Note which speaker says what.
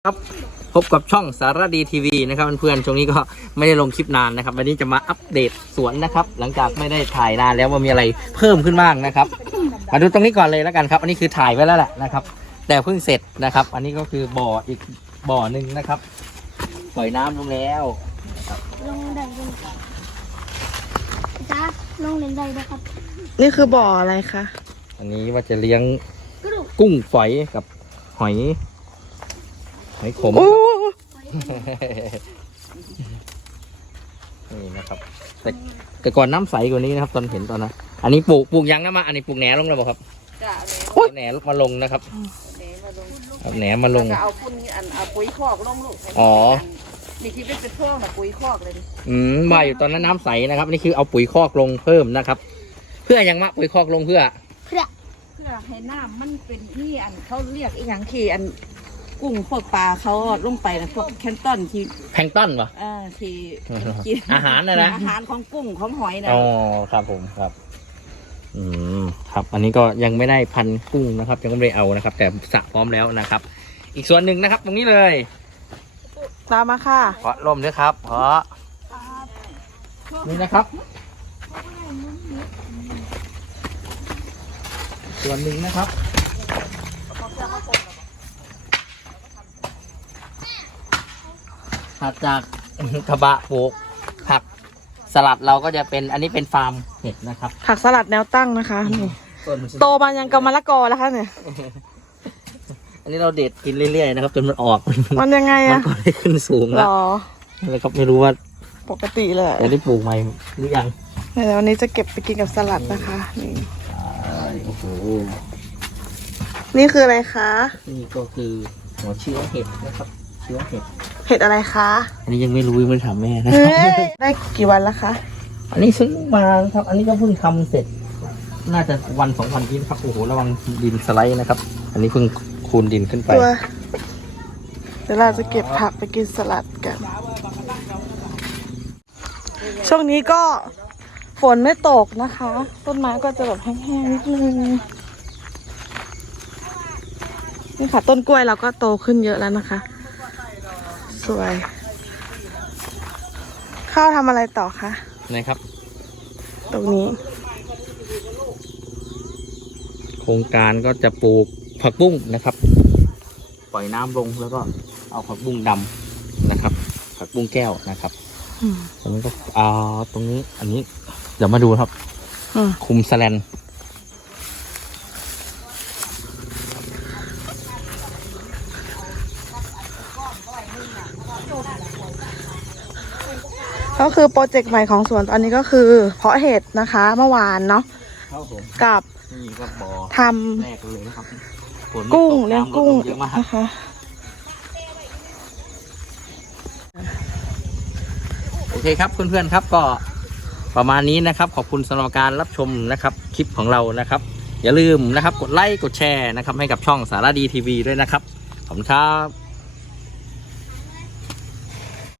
Speaker 1: ครับพบกับช่องสารดีทีวีนะครับเพื่อนๆช่วงนี้ก็ไม่ได้ลงคลิปนานนะครับวันนี้จะมาอัปเดตสวนนะครับหลังจากไม่ได้ถ่ายนานแล้วว่ามีอะไรเพิ่มขึ้นบ้างนะครับมาดูตรงนี้ก่อนเลยแล้วกันครับอันนี้คือถ่ายไว้แล้วแหละนะครับแต่เพิ่งเสร็จนะครับอันนี้ก็คือบ่ออีกบ่อหนึ่งนะครับปล่อยน้ำลงแล้ว
Speaker 2: ลงได้ลงจ้าลงเล่นได้นะครับ
Speaker 3: นี่คือบ่ออะไรคะ
Speaker 1: อันนี้ว่าจะเลี้ยงกุ้งฝอยกับหอยขม นี่นะครับแต่ก่อนน้ำใสกว่านี้นะครับตอนเห็นตอนนั้นอันนี้ปลูกยังนะมาอันนี้ปลูกแหนลงแล้วเปล่าครับแหนมาลงนะครับแหนมาลง
Speaker 4: เอาพุ่นเอาปุ๋ยคอกลงลูก
Speaker 1: อ๋อ
Speaker 4: มีที่เป็นพ่วงนะปุ๋ยคอกเลย
Speaker 1: ว่าอยู่ตอนนั้นน้ำใสนะครับนี่คือเอาปุ๋ยคอกลงเพิ่มนะครับเพื่อยังมะปุ๋ยคอกลงเพื่อ
Speaker 4: ให้น้ำมันเป็นนี่เขาเรียกอีกอย่างที่กุ้งพวกปลาเขาลงไปนะพวกแพลงก์ต้นที่
Speaker 1: แพลงก์ต้นวะ
Speaker 4: ที่
Speaker 1: อาหารนะ
Speaker 4: อาหารของกุ้งของหอยนะ
Speaker 1: อ๋อครับผมครับครับอันนี้ก็ยังไม่ได้พันกุ้งนะครับยังไม่ได้เอานะครับแต่สระพร้อมแล้วนะครับ อีกส่วนหนึ่งนะครับตรงนี้เลย
Speaker 3: ตามมาค่ะ
Speaker 1: เพราะลมด้วยครับเพราะนี่นะครับส่วนหนึ่งนะครับถัดจากกระบะปลูกผักสลัดเราก็จะเป็นอันนี้เป็นฟาร์มเห็ดนะครับ
Speaker 3: ผักสลัดแนวตั้งนะคะนี่โตมายังกับมะละกอแล้วค่ะเนี่ย
Speaker 1: อันนี้เราเด็ดกินเรื่อยๆนะครับจนมันออก
Speaker 3: มันยังไงอะ
Speaker 1: มันก็ได้ขึ้นสูงแล้วเลยครับไม่รู้ว่า
Speaker 3: ปกติเลย
Speaker 1: แต่ได้ปลูกใหม่หรือยัง
Speaker 3: เดี๋ยววันนี้จะเก็บไปกินกับสลัดนะคะนี่
Speaker 1: โอ้โห
Speaker 3: นี่คืออะไรคะ
Speaker 1: นี่ก็คือหัวเชื้อเห็ดนะครับเชื้อเห็ด
Speaker 3: อะไรคะ
Speaker 1: อันนี้ยังไม่รู้ไม่ถามแม่นะ
Speaker 3: ได้กี่วันแล้วคะ
Speaker 1: อันนี้ซื้อมาครับอันนี้ก็เพิ่งทำเสร็จน่าจะวัน2 วันนี้ครับโอ้โหระวังดินสไลด์นะครับอันนี้เพิ่งคูนดินขึ้นไป
Speaker 3: เดี๋ยวเราจะเก็บผักไปกินสลัดกันช่วงนี้ก็ฝนไม่ตกนะคะต้นไม้ก็จะแบบแห้งๆนิดนึงนี่ค่ะต้นกล้วยเราก็โตขึ้นเยอะแล้วนะคะสวยข้าวทำอะไรต่อคะ
Speaker 1: นะครับ
Speaker 3: ตรงนี้
Speaker 1: โครงการก็จะปลูกผักบุ้งนะครับปล่อยน้ำลงแล้วก็เอาผักบุ้งดำนะครับผักบุ้งแก้วนะครับตรงนี้ก็ตรงนี้อันนี้เดี๋ยวมาดูครับคุมแสแลน
Speaker 3: ก็คือโปรเจกต์ใหม่ของสวนตอนนี้ก็คือเพาะเห็ดนะคะเมื่อวานเนาะกับทำกุ้งเลี้ยงกุ้งนะคะ
Speaker 1: โอเคครับเพื่อนๆครับก็ประมาณนี้นะครับขอบคุณสำหรับการรับชมนะครับคลิปของเรานะครับอย่าลืมนะครับกดไลค์กดแชร์นะครับให้กับช่องสารดีทีวีด้วยนะครับขอบคุณครับ